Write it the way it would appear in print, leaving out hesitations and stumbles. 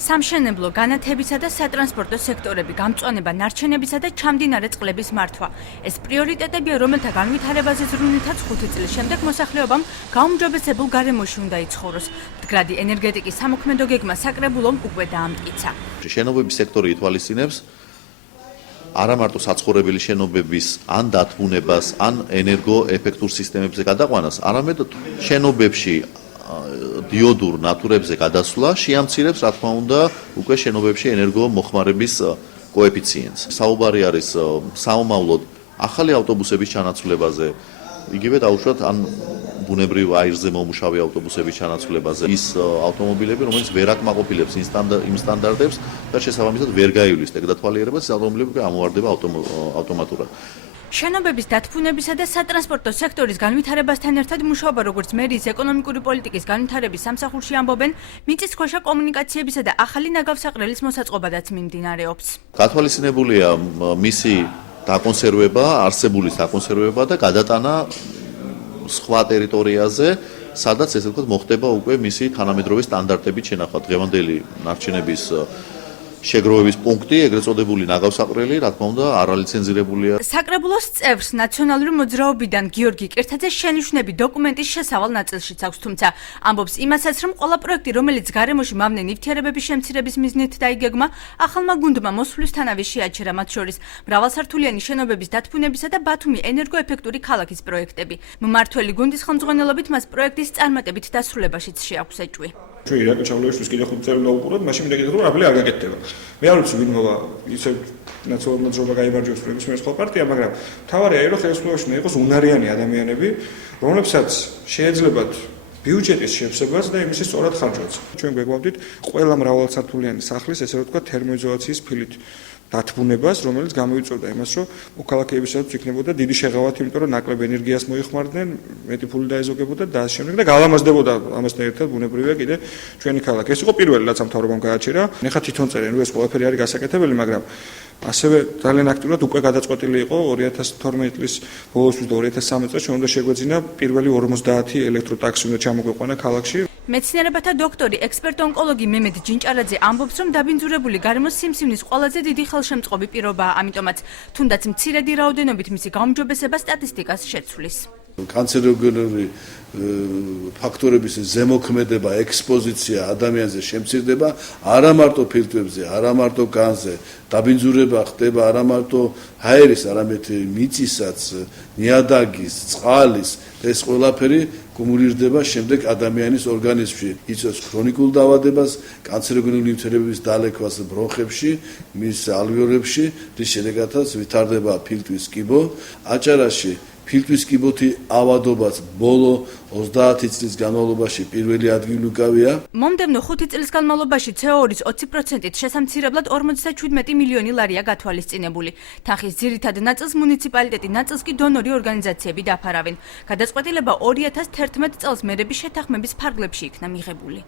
სამშენებლო, განათებისა და სატრანსპორტო სექტორები, გამწვანება, ნარჩენებისა და ჩამდინარე წყლების მართვა. ეს პრიორიტეტებია, რომელთა განვითარებაზე ზრუნვითაც 5 წლის შემდეგ მოსახლეობამ გაუმჯობესებულ გარემოში უნდა იცხოვროს. მდგრადი ენერგეტიკის სამოქმედო გეგმა საკრებულომ უკვე დაამტკიცა. შენობების სექტორი ითვალისწინებს არა მარტო საცხოვრებელი შენობების ან დათბუნებას, ან ენერგოეფექტურ სისტემებზე გადაყვანას, არამედ შენობებში დიოდურ ნატურებზე გადასვლა შეამცირებს, რა თქმა უნდა, უკვე შენობებში ენერგომოხმარების კოეფიციენტს. საუბარი არის საომავლოდ ახალი ავტობუსების ჩანაცვლებაზე, იგივე დაუშვათ ან ბუნებრივ აირზე მომუშავე ავტობუსების ჩანაცვლებაზე. ის ავტომობილები, რომელიც ვერ აკმაყოფილებს იმ სტანდარტებს და შესაბამისად ვერ გაივლის ტექდათვალიერებას, ეს ავტომობილები ამოვარდება ავტომატურად. შენობების დათბუნებისა და სატრანსპორტო სექტორის განვითარებასთან ერთად მუშაობა, როგორც მერიის ეკონომიკური პოლიტიკის განვითარების სამსახურში ამბობენ, მიწისქვეშა კომუნიკაციებისა და ახალი ნაგავსაყრელის მოსაწყობადაც მიმდინარეობს. გათვალისწინებულია მისი დაკონსერვება, არსებული დაკონსერვება და გადატანა სხვა ტერიტორიაზე, სადაც ესე ვთქვათ მოხდება უკვე მისი თანამედროვე სტანდარტებით შენახვა. დღევანდელი ნარჩენების შეგროვების პუნქტი, ეგრეთ წოდებული ნაგავსაყრელი, რა თქმა უნდა, არალიცენზირებულია. საკრებულოს წევრს ნაციონალური მოძრაობიდან გიორგი კირთაძე შენიშვნები დოკუმენტის შესავალ ნაწილშიც აქვს, თუმცა ამბობს იმასაც, რომ ყველა პროექტი, რომელიც გარემოში მავნე ნივთიერებების შემცირების მიზნით დაიგეგმა, ახალმა გუნდმა მოსვლისთანავე შეაჩერა, მათ შორის მრავალსართულიანი შენობების დათბუნებისა და ბათუმი ენერგოეფექტური ქალაქის პროექტები. მმართველი გუნდის ხელმძღვანელობით მას პროექტის წარმატებით დასრულებაშიც შეაქვს ეჭვი. ჩვენ ირაკლი ჩავლეიშვილს კიდე 5 წელი უნდა უყუროთ, მაშინ მინდა გითხრათ, რომ აბლე არ გაკეთდება. მე არ ვიცი ვინ მოვა, ისე ნაციონალური მოძრაობა გაიმარჯვებს პრემიერ სხვა პარტია, მაგრამ თავარია რომ ხელისუფლებაში უნდა იყოს უნარიანი ადამიანები, რომლებსაც შეეძლებათ ბიუჯეტის შევსებას და იმის სწორად ხარჯვაც. ჩვენ გვეგვავდით ყველა მრავალსართულიანი სახლის, ესე რომ ვთქვათ, თერმოიზოლაციის ფილით დათბუნებას, რომელიც გამოიწვევდა იმას, რომ მოქალაქეებისათვის იქნებოდა დიდი შეღავათი, იმიტომ რომ ნაკლებ ენერგიას მოიხმარდნენ, მეტი ფული დაეზოგებოდა და ასე შემდეგ და გალამაზდებოდა ამასთან ერთად ბუნებრივია კიდე ჩვენი ქალაქი. ეს იყო პირველი, რაც მთავრობამ გააჩერა. ეხლა თვითონ წერენ, რომ ეს ყველაფერი არის გასაკეთებელი, მაგრამ ასევე ძალიან აქტიურად უკვე გადაწყვეტილი იყო 2012 წლის ბოლოსთვის და 2013 წელს ჩვენ უნდა შეგვეძინა პირველი 50 ელექტროტაქსი უნდა ჩამოგვეყვანა ქალაქში. მეცნიერებათა დოქტორი, ექსპერტ-ონკოლოგი მემედ ჯინჭარაძე ამბობს, რომ დაბინძურებული გარემოს სიმსივნის ყველაზე დიდი ხელშემწყობი პირობაა, ამიტომაც თუნდაც მცირედი რაოდენობით მისი გაუმჯობესება სტატისტიკას შეცვლის. კანცეროგენური ფაქტორების ზემოქმედება, ექსპოზიცია ადამიანზე შემცირდება არა მარტო ფილტვებზე, არა მარტო განზე, დაბინძურება ხდება არა მარტო ჰაერის, არამედ მიწისაც, ნიადაგის, წყალის, ეს ყველაფერი კუმულირდება შემდეგ ადამიანის ორგანიზმში, იწვევს ქრონიკულ დაავადებას, კანცეროგენული ნივთიერებების დალექვას ბრონხებში, მის ალვეოლებში, რის შედეგადაც ვითარდება ფილტვის კიბო, აჭარაში ფილტვის კიბოთი ავადობაც ბოლო 30 წლის განმავლობაში პირველი ადგილი უკავია. მომდევნო 5 წლის განმავლობაში CO2-ის 20%-ით შესამცირებლად 47 მილიონი ლარია გათვალისწინებული. თანხის ძირითად ნაწილს მუნიციპალიტეტი, ნაწილს კი დონორი ორგანიზაციები დაფარავენ. გადაწყვეტილება 2011 წელს მერების შეთანხმების ფარგლებში იქნა მიღებული.